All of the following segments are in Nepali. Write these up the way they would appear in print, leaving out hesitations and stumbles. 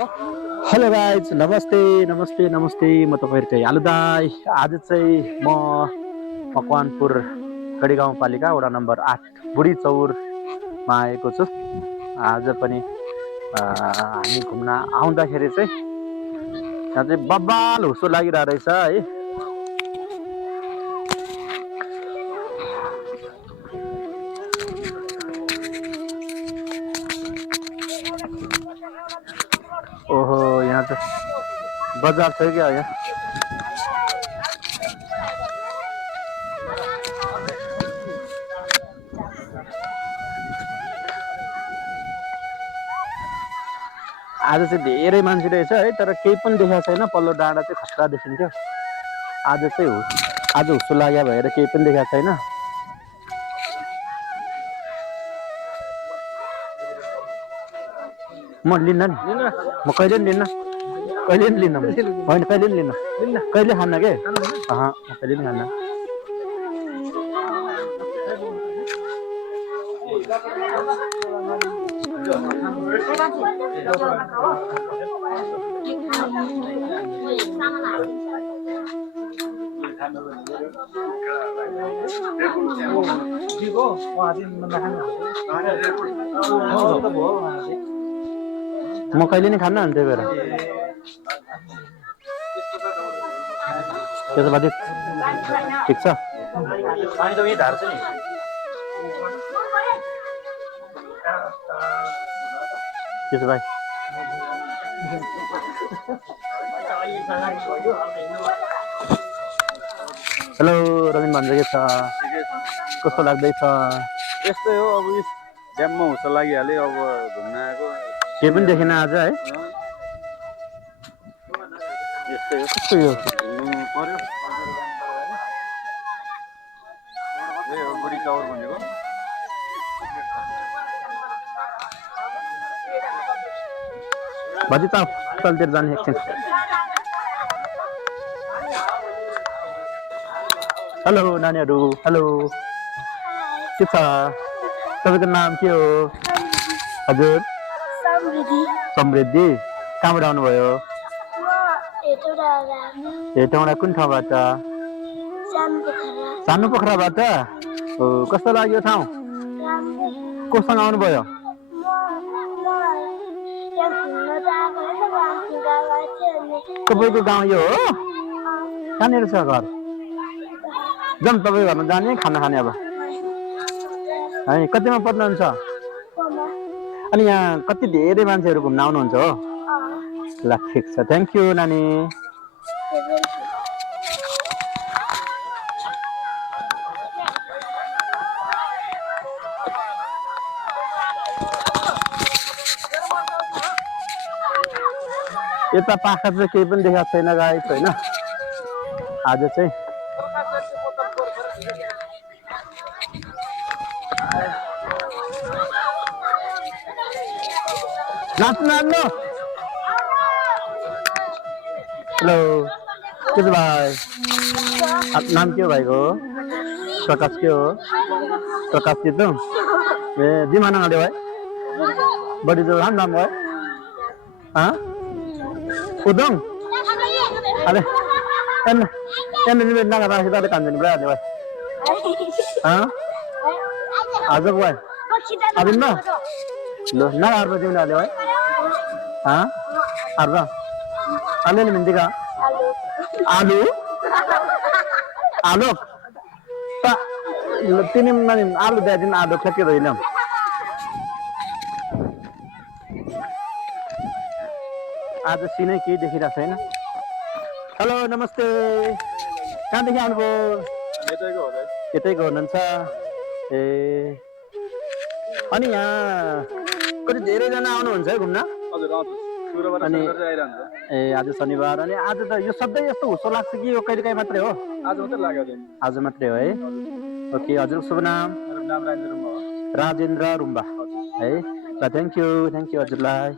हेलो गाइज, नमस्ते नमस्ते नमस्ते। म तपाईँहरूको आलु दाई। आज चाहिँ म मकवानपुर गढी गाउँपालिका वडा नम्बर 8 बुढी चौरमा आएको छु। आज पनि हामी घुम्न आउँदाखेरि चाहिँ यहाँ चाहिँ बब्बाल हुसो लागिरहेको रहेछ है। ओहो, यहाँ त बजार छ क्या यहाँ। आज चाहिँ धेरै मान्छे रहेछ है, तर केही पनि देखाएको छैन। पल्लो डाँडा चाहिँ खतरा देखिन्थ्यो। आज हुसो लाग्यो भएर केही पनि देखाएको छैन। म लिन्न नि, म कहिले पनि लिन्न, कहिले पनि लिन्न, होइन कहिले पनि लिन्न, कहिले खान्न के, म कहिले पनि खान्न। म कहिले नि खान्न नि, त्यही भएर त्यसो भए ठिक छ। त्यसो भए हेलो रविन भन्छ, के छ, कस्तो लाग्दैछ? यस्तै हो, अब ड्याममा हुसो लागिहाल्यो। अब घुम्न आएको केही पनि देखेन आज है। यस्तै हो, कस्तो यो घुम्नु पर्यो। यही हो बुढी चौर भनेको। भजी तलतिर जाने एकछिन। हेलो नानीहरू, हेलो, के छ, तपाईँको नाम के हो? हजुर, समृद्धि। कहाँबाट आउनुभयो? हेटौँडा। कुन ठाउँबाट? सानो पोखराबाट। कस्तो लाग्यो ठाउँ? कोसँग आउनुभयो? तपाईँको गाउँ यो हो? कहाँनिर छ घर? जाउँ तपाईँ घरमा जाने, खाना खाने अब है। कतिमा पढ्नुहुन्छ? अनि यहाँ कति धेरै मान्छेहरू घुम्न आउनुहुन्छ हो? ल ठिक छ, थ्याङ्क यू नानी। यता पाखा चाहिँ केही पनि देखाएको छैन गाइस होइन। आज चाहिँ नाच्नु। हेलो, के छ भाइ? नाम के हो भाइको? प्रकाश। के हो? प्रकाश के तुम? ए जिमाना आले भाइ बडी जो नाम भाइ उदङ। अरे एन नगा राखी त कान्छ नि भाइ आज भाइ अबिन लो ना आर्ब जिमना आले भाइ आर्ब अलिअलि मिन्दिक आलु आलु तिनी आलु दिएदिन आलु खेके रहिलम। आज सिनै केही देखिरहेको छैन। हेलो नमस्ते, कहाँदेखि आउनुभयो? यतैको हुनुहुन्छ ए? अनि यहाँ कति धेरैजना आउनुहुन्छ है घुम्न? अनि ए आज शनिबार, अनि आज त यो सधैँ यस्तो हुसो लाग्छ कि यो कहिले काहीँ मात्रै हो? आज मात्रै हो है। ओके, हजुरको शुभ नाम? राजेन्द्र रुम्बा है। ल थ्याङ्क यू हजुरलाई।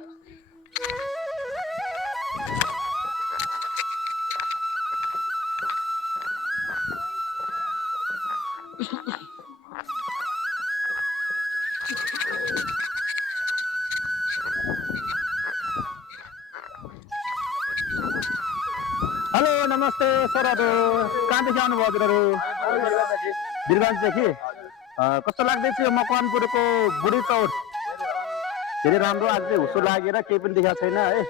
हेलो नमस्ते सरहरू, कहाँदेखि आउनुभयो हजुरहरू? वीरगन्जदेखि। कस्तो लाग्दैछ यो मकवानपुरको बुढी चौर? धेरै राम्रो। आज चाहिँ हुसो लागेर केही पनि देखाएको छैन है,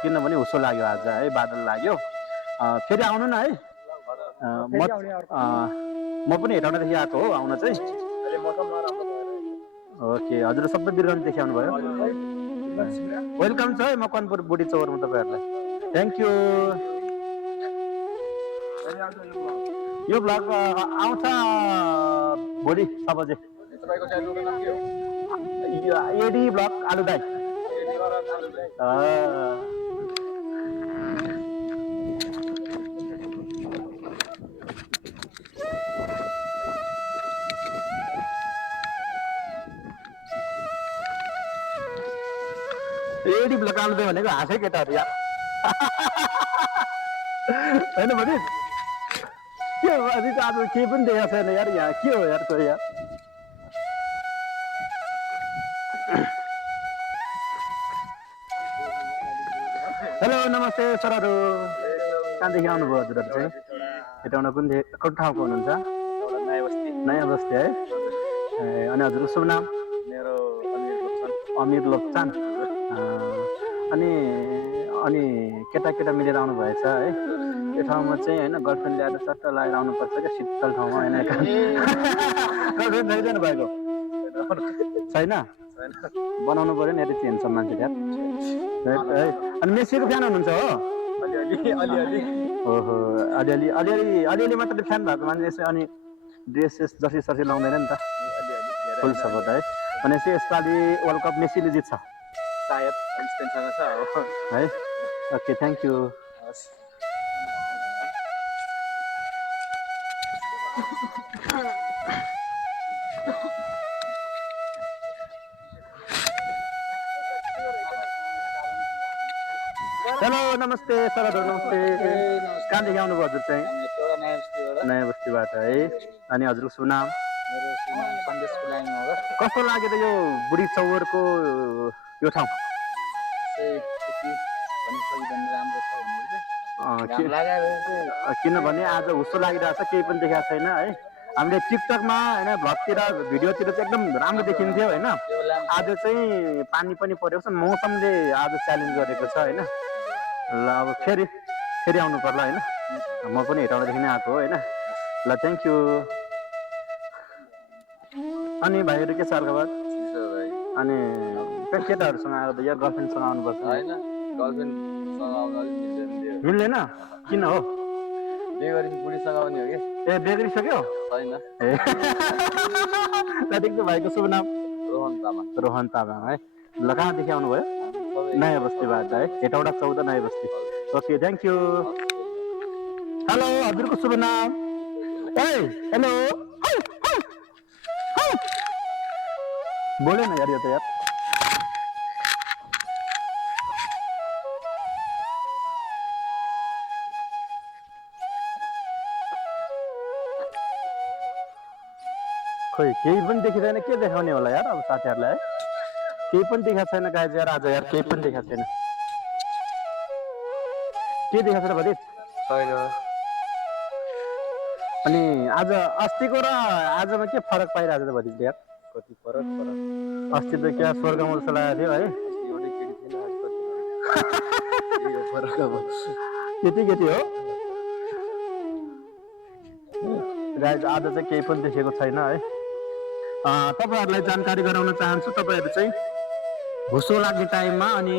किनभने हुसो लाग्यो आज है, बादल लाग्यो। फेरि आउनु न है, म पनि हेटौँडादेखि आएको हो आउन चाहिँ। ओके, हजुर सबै वीरगन्जदेखि आउनुभयो। वेलकम छ है मकवानपुर बुढी चौरमा तपाईँहरूलाई। Thank you. यो भ्लग आउँछ भोलि 6 बजे। एडी भ्लग आलुदाई। एडी भ्लग आलुदाई भनेको हाँसै केटाहरू यार होइन भने के हो? अझै त आज केही पनि देखाएको छैन यार, यहाँ के हो यार कोही यार। हेलो नमस्ते सरहरू, कहाँदेखि आउनुभयो हजुरहरू चाहिँ? हेटौँडा कुन ठाउँको हुनुहुन्छ? नयाँ बस्ती है। अनि हजुरको शुभ नाम? मेरो अमिर लोकचान। अनि केटा मिलेर आउनु भएछ है यो ठाउँमा चाहिँ होइन? गर्लफ्रेन्ड ल्याएर चट्ट लगाएर आउनुपर्छ क्या शीतल ठाउँमा होइन? गर्लफ्रेन्ड छैन भएको? छैन? बनाउनु पऱ्यो नि, यति चेन्ज छ मान्छे त्यहाँ है। अनि मेसीको फ्यान हुनुहुन्छ हो? ओहो, अलिअलि मात्रै फ्यान भएको मान्छे। अनि ड्रेसेस जर्सी सर्सी लाउँदैन नि त, फुल सपोर्ट है। भनेपछि यसपालि वर्ल्ड कप मेसीले जित्छ सायद, है। Okay, thank you. हेलो नमस्ते सरहरू, नमस्ते। कहाँदेखि आउनुभयो हजुर चाहिँ? नयाँ बस्तीबाट है। अनि हजुरको शुभ नाम? कस्तो लाग्यो त यो बुढी चौरको यो ठाउँ? किनभने आज हुसो लागिरहेको छ, केही पनि देखाएको छैन है। हामीले टिकटकमा होइन, भ्लगतिर भिडियोतिर चाहिँ एकदम राम्रो देखिन्थ्यो होइन? आज चाहिँ पानी पनि परेको छ, मौसमले आज च्यालेन्ज गरेको छ होइन? ल अब फेरि आउनु पर्ला होइन? म पनि हेटौँडादेखि नै आएको हो होइन? ल थ्याङ्क यू। अनि भाइहरू के छ हालखबर? अनि केटाहरूसँग आएको त यार, गर्लफ्रेन्डसँग आउनुपर्छ। मिल्दैन? किन हो? बुढीसँग आउने हो कि? ए बेग्रिसक्यो? छैन। ए त्यहाँदेखि भाइको शुभ नाम? रोहन तामाङ है। ल कहाँदेखि आउनुभयो? नयाँ बस्तीबाट है, हेटौँडा 14 नयाँ बस्ती। Okay, thank you. हेलो, हजुरको शुभ नाम? ए हेलो, बोले न यार यो त यार। खोइ केही पनि देखिँदैन, के देखाउने होला यार अब साथीहरूलाई है? केही पनि देखाएको छैन गाइज यार आज यार, केही पनि देखाएको छैन। के देखाएको छैन भने? अनि आज अस्तिको र आजमा के फरक पाइरहेको छ त भनिस् यार? कति फरक? अस्ति त क्या स्वर्गमा जस्तो लागेको थियो है? केटी हो गाइज, आज चाहिँ केही पनि देखेको छैन है। तपाईँहरूलाई जानकारी गराउन चाहन्छु, तपाईँहरू चाहिँ हुसो लाग्ने टाइममा अनि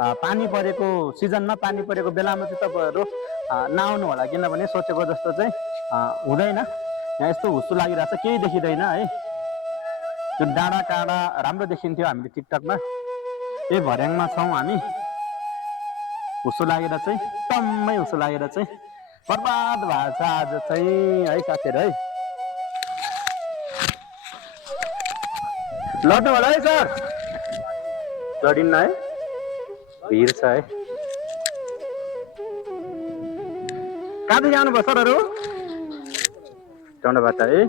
पानी परेको सिजनमा, पानी परेको बेलामा चाहिँ तपाईँहरू नआउनु होला, किनभने सोचेको जस्तो चाहिँ हुँदैन। यहाँ यस्तो हुसो लागिरहेको छ, केही देखिँदैन है। त्यो डाँडा काँडा राम्रो देखिन्थ्यो हामीले टिकटकमा। यही भर्याङमा छौँ हामी। हुसो लागेर चाहिँ टम्मै हुसो लागेर चाहिँ बर्बाद भएको छ आज चाहिँ है साथीहरू है। लड्नु होला है सर, लडिन्न है, भिड छ है। कहाँदेखि आउनुभयो सरहरू? टन्डाबाट है,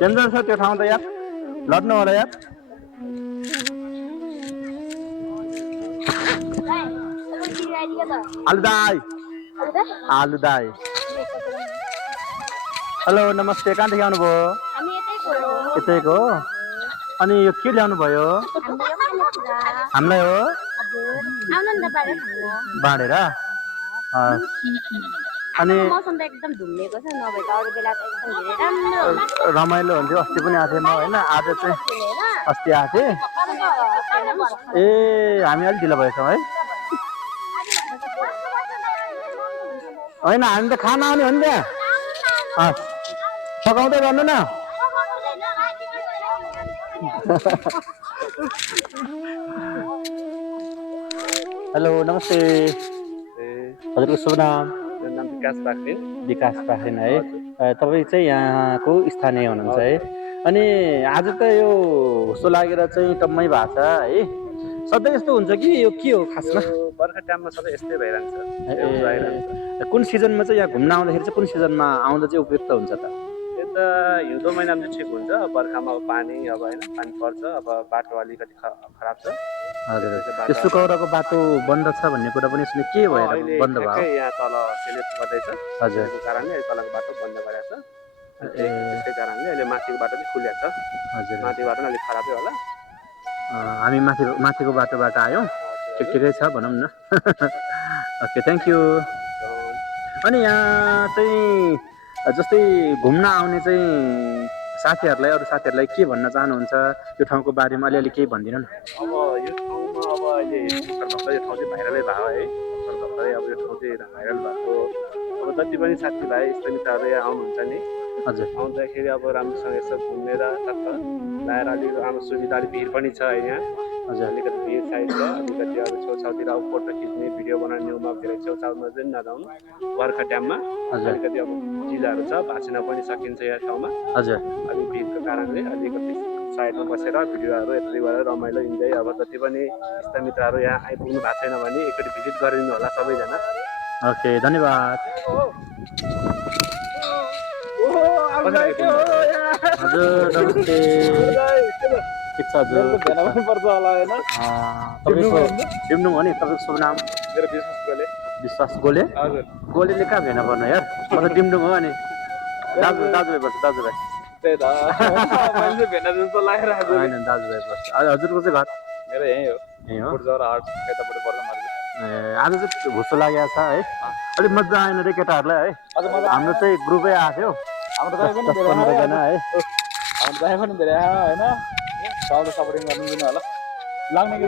डेन्जर छ त्यो ठाउँ त यार, लड्नु होला यार। आलुदाई आलुदाई हेलो नमस्ते कहाँदेखि आउनुभयो यतैको हो अनि यो के ल्याउनु भयो हामीलाई हो बाँडेर अनि मौसम त एकदम धुम्मिएको छ नभए त अरू बेला त एकदम धेरै राम्रो रमाइलो हुन्थ्यो अस्ति पनि आएको थिएँ म होइन आज चाहिँ अस्ति आएको थिएँ ए हामी अलिक ढिलो भएछौँ है होइन हामी त खाना आउने हो नि त्यहाँ पकाउँदै गर्नु न हेलो नमस्ते हजुरको शुभ नाम विकास पाखरिन है तपाईँ चाहिँ यहाँको स्थानीय हुनुहुन्छ है अनि आज त यो हुस्सो लागेर चाहिँ टम्मै भएको छ है सधैँ यस्तो हुन्छ कि यो के हो खासमा बर्खा टाइममा सधैँ यस्तै भइरहन्छ कुन सिजनमा चाहिँ यहाँ घुम्न आउँदाखेरि चाहिँ कुन सिजनमा आउँदा चाहिँ उपयुक्त हुन्छ त यो त हिउँदो महिनामा चाहिँ ठिक हुन्छ बर्खामा अब पानी अब होइन पानी पर्छ अब बाटो अलिकति खराब छ हजुर त्यो सुकौराको बाटो बन्द छ भन्ने कुरा पनि सुने के भएर बन्द भयो यहाँ तल सेलेक्ट गर्दैछ हजुर त्यसको कारणले तलको बाटो बन्द गरेको छ त्यसै कारणले अहिले माथिको बाटो चाहिँ खुलेको छ हजुर माथिको बाटो अलिक खराबै होला हामी माथिको बाटोबाट आयौँ ठिकै छ भनौँ न ओके थ्याङ्क यू अनि यहाँ चाहिँ जस्तै घुम्न आउने चाहिँ साथीहरूलाई अरू साथीहरूलाई के भन्न चाहनुहुन्छ यो ठाउँको बारेमा अलिअलि केही भनिदिनु न अब यो ठाउँमा अब अहिले भर्खर यो ठाउँ चाहिँ भाइरलै भयो है भर्खरै अब यो ठाउँ चाहिँ भाइरल भएको अब जति पनि साथीभाइ इष्टमित्रहरू यहाँ आउनुहुन्छ नि हजुर आउँदाखेरि अब राम्रोसँग यसो घुमेर टक्क लाएर अलिक राम्रो सुविधा अलिक भिड पनि छ यहाँ हजुर अलिकति भिड साइड छ अलिकति अब छेउछाउतिर अब फोटो खिच्ने भिडियो बनाउने ठाउँमा धेरै छेउछाउमा चाहिँ नजाउनु बर्खा टाइममा अलिकति अब जिल्लाहरू छ भाँच्न पनि सकिन्छ यहाँ ठाउँमा हजुर अलिक भिडको कारणले अलिकति साइडमा बसेर भिडियोहरू यति गरेर रमाइलो इन्जोय अब जति पनि इष्टमित्रहरू यहाँ आइपुग्नु भएको छैन भने एकचोटि भिजिट गरिदिनु होला सबैजना ओके धन्यवाद हजुर नमस्ते ठिक छ हजुर पर्छ होला होइन तपाईँको डिम्डुङ हो नि तपाईँको शुभ नाम मेरो विश्वास गले विश्वास गोले हजुर गोलेले कहाँ भेट्न पर्ने यार म त डिम्डुङ हो अनि दाजुभाइ पर्छ दाजुभाइ त्यही त मान्छे भेट्न जस्तो लागिरहेको होइन दाजुभाइ पर्छ हजुरको चाहिँ घर मेरो यहीँ हो यहीँ हो बुढजरा आर्ट यताबाट पर्छ मार्छ आज चाहिँ हुस्सो लागेको छ है अलिक मजा आएन रे केटाहरूलाई है हाम्रो चाहिँ ग्रुपै आएको थियो हाम्रो 10-15जना है हाम्रो पनि धेरै होइन सपोर्टिङ गर्नु होला लाग्ने कि